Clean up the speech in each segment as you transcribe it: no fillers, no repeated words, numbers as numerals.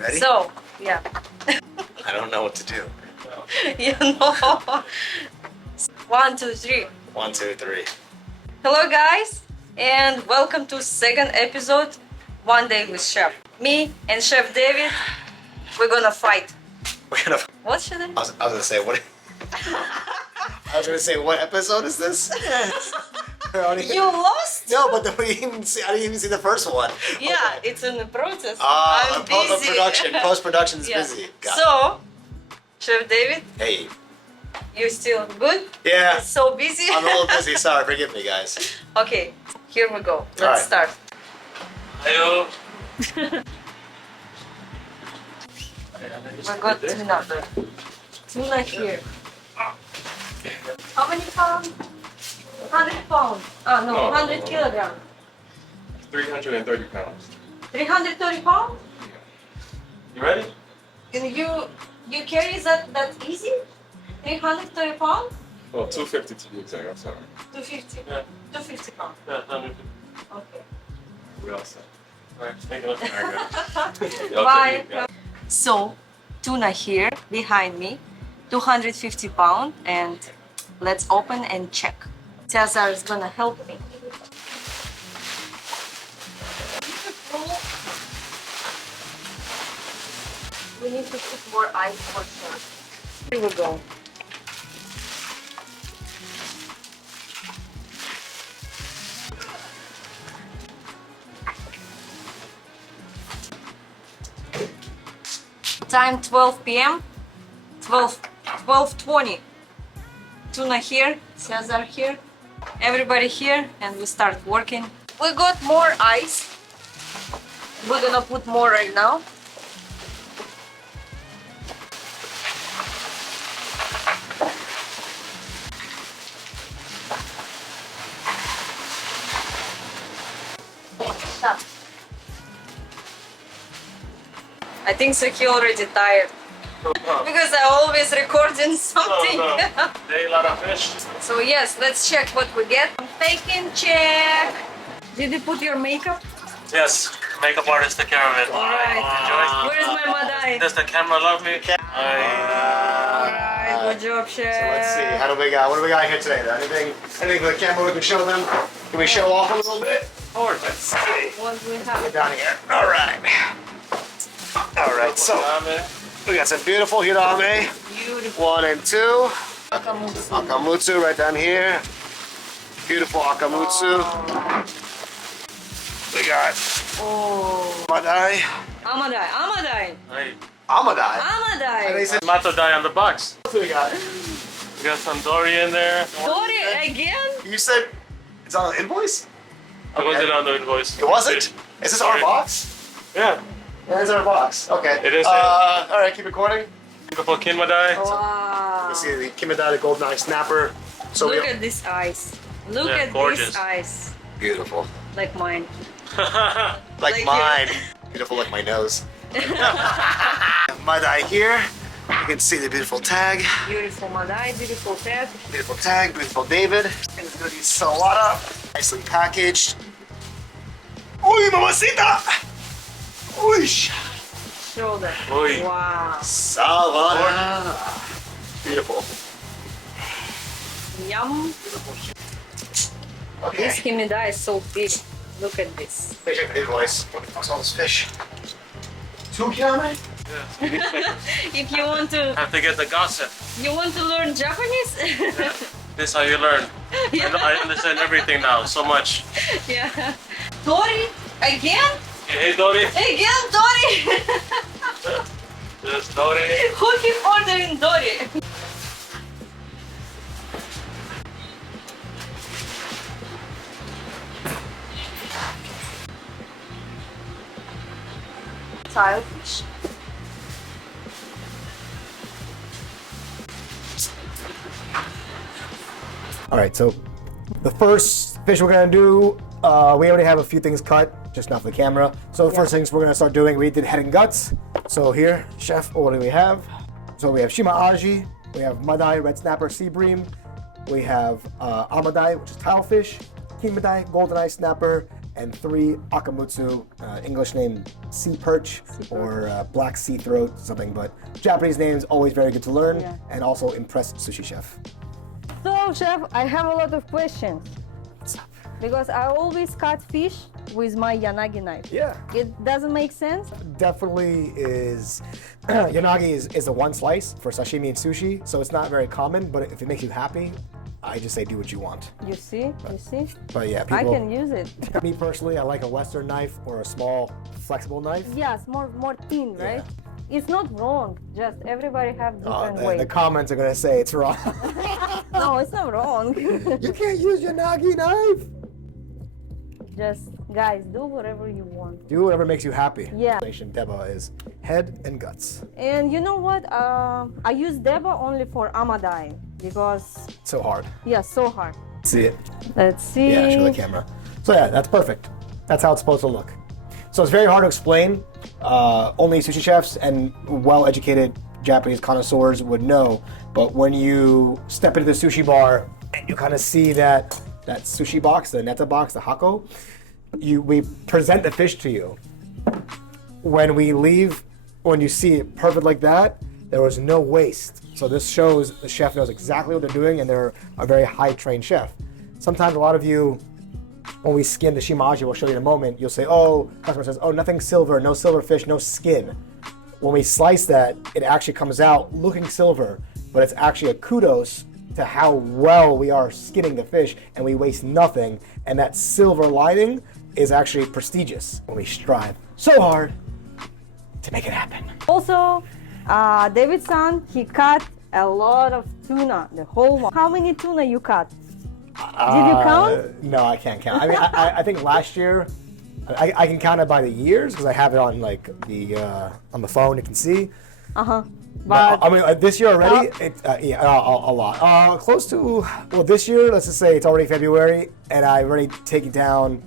Ready? So, yeah. I don't know what to do. You know. 1, 2, 3. 1, 2, 3. Hello guys, and welcome to second episode, One Day with Chef. Me and Chef David, we're gonna fight. We're gonna. What should I? I was gonna say what. I was gonna say what episode is this? You lost? No, but we didn't see. I didn't even see the first one. Yeah, Okay. it's in the process. Ah, I'm busy. Post-production is Yeah. busy. Got it. So, Chef David, Hey. you still good? Yeah. It's so busy. I'm a little busy. Sorry, forgive me, guys. Okay, here we go. Let's Alright. start. Hello. We got tuna. Tuna here. How many pounds? 100 pounds. Oh no, No, 100 no. kilograms. 330 pounds. 330 pounds? You ready? And you carry that easy? 330 pounds? Well, 250 to be exact. I'm sorry. 250. Yeah. 250 pounds. Yeah, 150. Okay. We all set. All right, thank you. All right, good. Bye. Yeah. So, tuna here behind me, 250 pounds, and let's open and check. Cesar is gonna help me. We need to put more ice for sure. Here we go. Time 12 p.m. 12:20. Tuna here, Cesar here, everybody here, and we start working. We got more ice. We're gonna put more right now. Stop. I think so he already tired. Because I always recording something. No. They a lot of fish. So yes, let's check what we get. Taking check. Did you put your makeup? Yes, makeup artist took care of it. Alright. Enjoy. Where's my madai? Does the camera love me? Alright, good job, chef. So let's see. How do we got? What do we got here today? Anything for the camera we can show them? Can we show off a little bit? Let's see. What we have? Down here. All right. All right. So we got some beautiful hirame. Beautiful. 1 and 2. Akamutsu. Akamutsu right down here. Beautiful akamutsu. We got Oh. madai. Amadai. Amadai. Hey, Amadai. And they Amadai. said, tomato dye on the box. what do we got? We got some dory in there. Dory again? You said it's on the invoice? I wasn't on the invoice. It wasn't? Is this our box? Yeah. Yeah, it's our box. Okay. It is. All right, keep recording. Beautiful kinma dye. Wow. You see the Kimada, the golden eye snapper. So Look we at this ice. Look Yeah, at gorgeous. this ice. beautiful. Like mine. Like Like mine. Beautiful like my nose. Madai here. You can see the beautiful tag. Beautiful madai, beautiful pet. Beautiful tag, beautiful David. And it's gonna be salada. Nicely packaged. Uy, mamacita! Uy, Shoulder. Oi. Wow. salada. Beautiful. Yum. Okay. This kimida is so big. Look at this. Let me check the invoice. What the fuck's all this fish? 2 kirame? If you want to, Have to get the gossip. you want to learn Japanese? This is how you learn. I understand everything now so much. Yeah. Dory again? Hey, Dory. Again, Dory. This is Dory. Who keep ordering Dory? Tilefish. All right, so the first fish we're gonna do, we already have a few things cut, just not for the camera. So the first things we're gonna start doing, we did head and guts. So here, chef, what do we have? So we have Shima Aji, we have Madai, red snapper, sea bream, we have Amadai, which is tilefish, King Madai, golden eye snapper, and 3 akamutsu, English name sea perch or black sea throat, something, but Japanese names always very good to learn and also impress sushi chef. So, chef, I have a lot of questions. What's up? Because I always cut fish with my yanagi knife. Yeah. It doesn't make sense. Definitely is, yanagi is a one slice for sashimi and sushi, so it's not very common, but if it makes you happy, I just say do what you want. You see? You see? But yeah, people, I can use it. me personally, I like a Western knife or a small flexible knife. Yes, more thin, right? It's not wrong. Just everybody have different The ways. comments are gonna say it's wrong. No, it's not wrong. You can't use yanagi knife. Just guys, do whatever you want. Do whatever makes you happy. Yeah. Deba is head and guts. And you know what? I use Deba only for Amadai because So hard. so hard. See it? Let's see. Yeah, show the camera. So yeah, that's perfect. That's how it's supposed to look. So it's very hard to explain. Only sushi chefs and well-educated Japanese connoisseurs would know. But when you step into the sushi bar and you kind of see that sushi box, the neta box, the hako, we present the fish to you. When we leave, when you see it perfect like that, there was no waste. So this shows the chef knows exactly what they're doing and they're a very high-trained chef. Sometimes a lot of you, when we skin the shimaji, we'll show you in a moment, you'll say, oh, customer says, oh, nothing silver, no silver fish, no skin. When we slice that, it actually comes out looking silver, but it's actually a kudos to how well we are skinning the fish and we waste nothing. And that silver lining is actually prestigious when we strive so hard to make it happen. Also, David-san, he cut a lot of tuna, the whole one. How many tuna you cut? Did you count? No, I can't count. I mean, I think last year, I can count it by the years because I have it on like on the phone. You can see. But I mean, this year already, a lot. Close to this year. Let's just say it's already February, and I've already taken down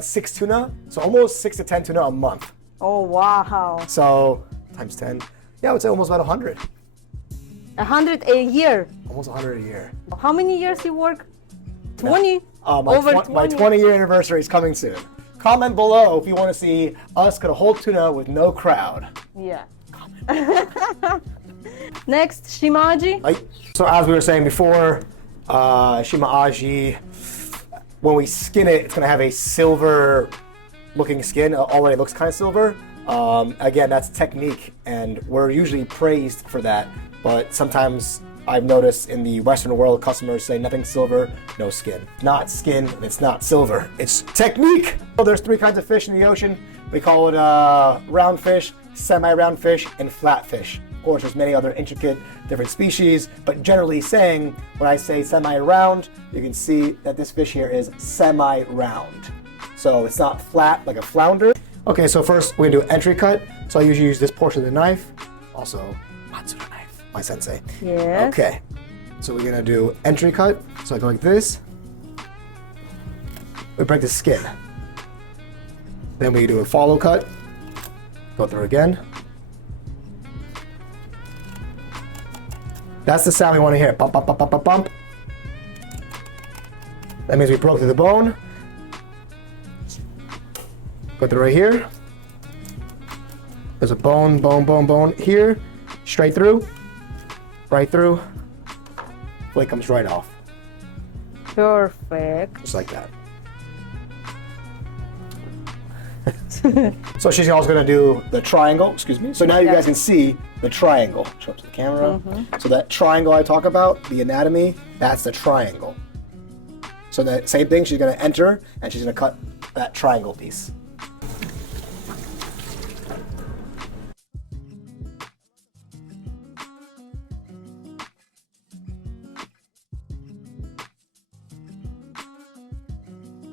6 tuna, so almost 6 to 10 tuna a month. oh wow, So times 10, yeah, I would say almost about 100. 100 a year. Almost 100 a year. How many years you work? 20. My 20-year anniversary is coming soon. Comment below if you want to see us cut a whole tuna with no crowd. Yeah. Next, shimaji. Right? So as we were saying before, shima aji, when we skin it, it's going to have a silver looking skin. Already looks kind of silver. Again, that's technique, and we're usually praised for that. But sometimes I've noticed in the Western world, customers say nothing silver, no skin. Not skin, and it's not silver. It's technique. So there's 3 kinds of fish in the ocean. We call it round fish, semi-round fish, and flat fish. Of course, there's many other intricate different species, but generally saying, when I say semi-round, you can see that this fish here is semi-round. So it's not flat like a flounder. Okay, so first we're gonna do entry cut. So I usually use this portion of the knife. Also, Matsuda knife, my sensei. Yes. Okay, so we're gonna do entry cut. So I go like this. We break the skin. Then we do a follow cut. Go through again. That's the sound we want to hear. Bump, bump, bump, bump, bump, bump. That means we broke through the bone. Go through right here. There's a bone, bone, bone, bone here. Straight through. Right through. Flake comes right off. Perfect. Just like that. So she's also going to do the triangle, excuse me. So now you guys can see the triangle. Show up to the camera. So that triangle I talk about, the anatomy, that's the triangle. So the same thing, she's going to enter and she's going to cut that triangle piece.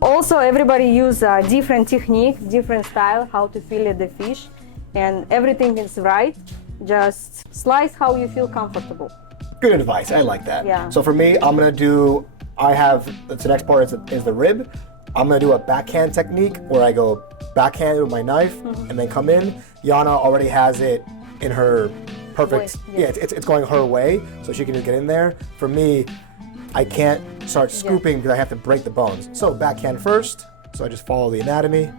Also, everybody use a different technique, different style, how to fillet the fish, and everything is right. Just slice how you feel comfortable. Good advice. I like that. Yeah. So for me, I'm going to do, the next part is the rib. I'm going to do a backhand technique where I go backhand with my knife and then come in. Yana already has it in her perfect, it's going her way, so she can just get in there. For me, I can't start scooping because I have to break the bones. So backhand first, So I just follow the anatomy.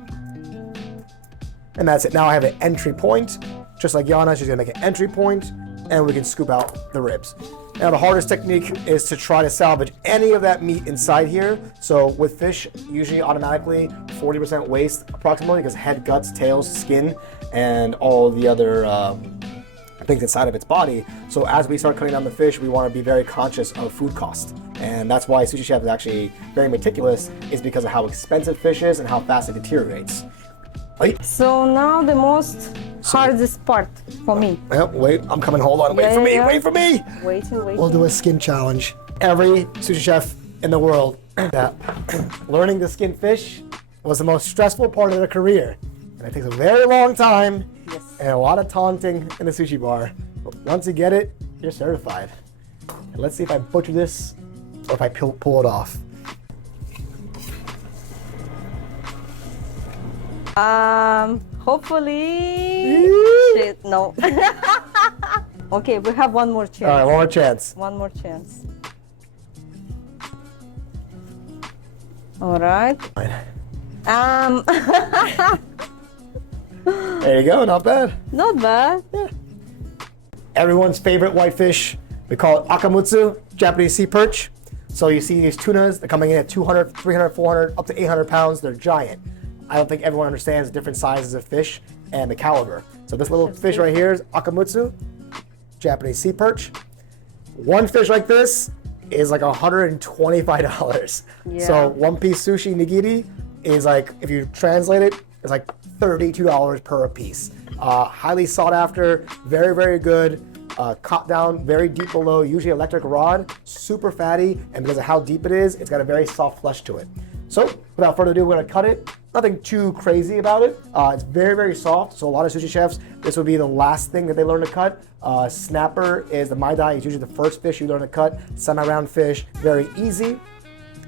And that's it. Now I have an entry point. Just like Yana, she's gonna make an entry point, and we can scoop out the ribs. Now the hardest technique is to try to salvage any of that meat inside here. So with fish, usually automatically 40% waste approximately, because head, guts, tails, skin, and all the other things inside of its body. So as we start cutting down the fish, we want to be very conscious of food cost. And that's why Sushi Chef is actually very meticulous, is because of how expensive fish is and how fast it deteriorates. Wait. So now the most hardest part for me. Yep, wait, I'm coming, hold on, wait Yeah, for me, yeah. wait for me! Waiting. We'll do a skin challenge. Every sushi chef in the world that learning to skin fish was the most stressful part of their career. And it takes a very long time and a lot of taunting in the sushi bar. But once you get it, you're certified. And let's see if I butcher this or if I pull it off. Hopefully. Shit, no. Okay, we have one more chance. All right, one more chance. One more chance. All right. There you go, not bad. Not bad. Everyone's favorite whitefish. We call it akamutsu, Japanese sea perch. So you see these tunas, they're coming in at 200, 300, 400, up to 800 pounds. They're giant. I don't think everyone understands the different sizes of fish and the caliber. So this little fish right here is akamutsu, Japanese sea perch. One fish like this is like $125. Yeah. So one piece sushi nigiri is like, if you translate it, it's like $32 per piece. Highly sought after, very, very good. Caught down very deep below, usually electric rod, super fatty, and because of how deep it is, it's got a very soft flesh to it. So without further ado, we're gonna cut it. Nothing too crazy about it. It's very, very soft. So a lot of sushi chefs, this would be the last thing that they learn to cut. Snapper is the maidai. It's usually the first fish you learn to cut. Semi-round fish, very easy.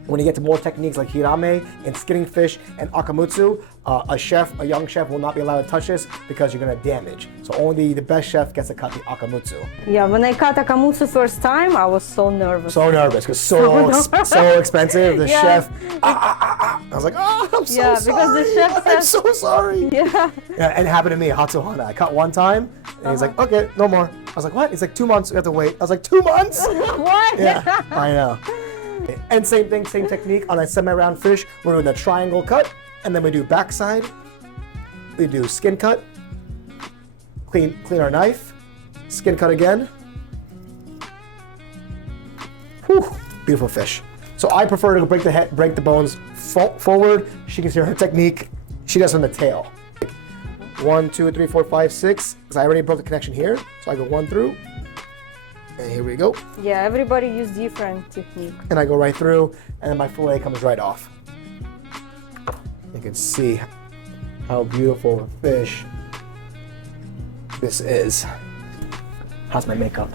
When you get to more techniques like hirame and skinning fish and akamutsu, a young chef will not be allowed to touch this because you're gonna damage. So only the best chef gets to cut the akamutsu. Yeah, when I cut akamutsu first time, I was so nervous. So nervous because so expensive. The Yeah. chef, I was like, oh, I'm so Yeah, sorry. because the chef I'm says- so sorry. Yeah. Yeah, and it happened to me, Hatsuhana. I cut one time, and he's like, okay, no more. I was like, what? He's like, 2 months, we have to wait. I was like, 2 months? What? Yeah, I know. And same thing, same technique on a semi-round fish. We're doing a triangle cut, and then we do backside. We do skin cut, clean our knife, skin cut again. Whew, beautiful fish. So I prefer to break the bones forward. She can see her technique. She does from the tail. 1, 2, 3, 4, 5, 6. Because I already broke the connection here, so I go 1 through. And here we go. Yeah, everybody use different technique. And I go right through, and then my fillet comes right off. You can see how beautiful a fish this is. How's my makeup?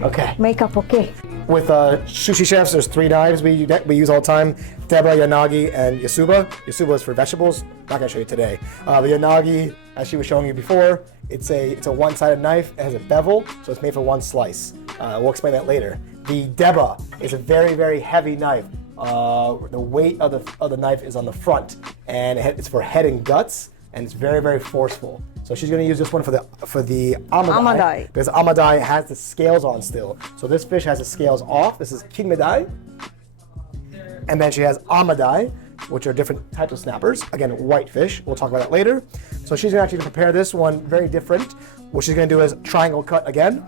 Okay. Makeup, okay. With sushi chefs, there's 3 knives we use all the time: Deba, Yanagi, and Yasuba. Yasuba is for vegetables. Not gonna show you today. The Yanagi, as she was showing you before, it's a one-sided knife. It has a bevel, so it's made for one slice. We'll explain that later. The Deba is a very, very heavy knife. The weight of the knife is on the front, and it's for head and guts, and it's very, very forceful. So she's going to use this one for the amadai, because amadai has the scales on still. So this fish has the scales off. This is kinmedai, and then she has amadai, which are different types of snappers. Again, white fish. We'll talk about that later. So she's going to actually prepare this one very different. What she's going to do is triangle cut again,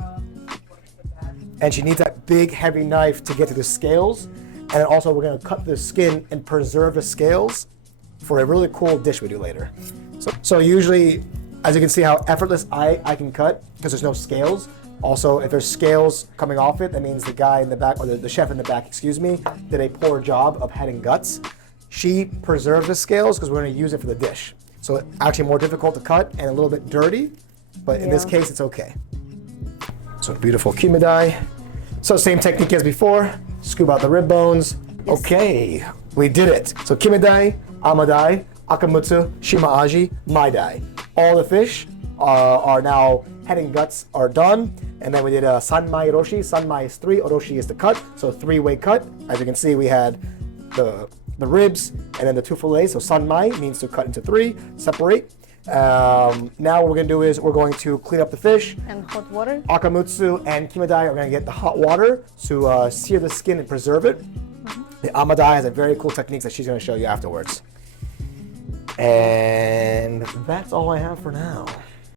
and she needs that big, heavy knife to get to the scales. And then also we're going to cut the skin and preserve the scales for a really cool dish we do later. So usually, as you can see how effortless I can cut, because there's no scales. Also, if there's scales coming off it, that means the guy in the back, or the chef in the back, excuse me, did a poor job of head and guts. She preserved the scales because we're going to use it for the dish. So it's actually more difficult to cut and a little bit dirty, but in this case, it's okay. So beautiful kimedai. So same technique as before. Scoop out the rib bones. Yes. Okay, we did it. So kimedai, amadai, akamutsu, shimaaji, maidai. All the fish are now, head and guts are done. And then we did a sanmai oroshi. Sanmai is 3, oroshi is the cut. So 3-way cut. As you can see, we had the the ribs, and then the two fillets. So sanmai means to cut into three, separate. Now what we're gonna do is we're going to clean up the fish. And hot water. Akamutsu and Kimadai are gonna get the hot water to sear the skin and preserve it. The Amadai has a very cool techniques that she's gonna show you afterwards. And that's all I have for now.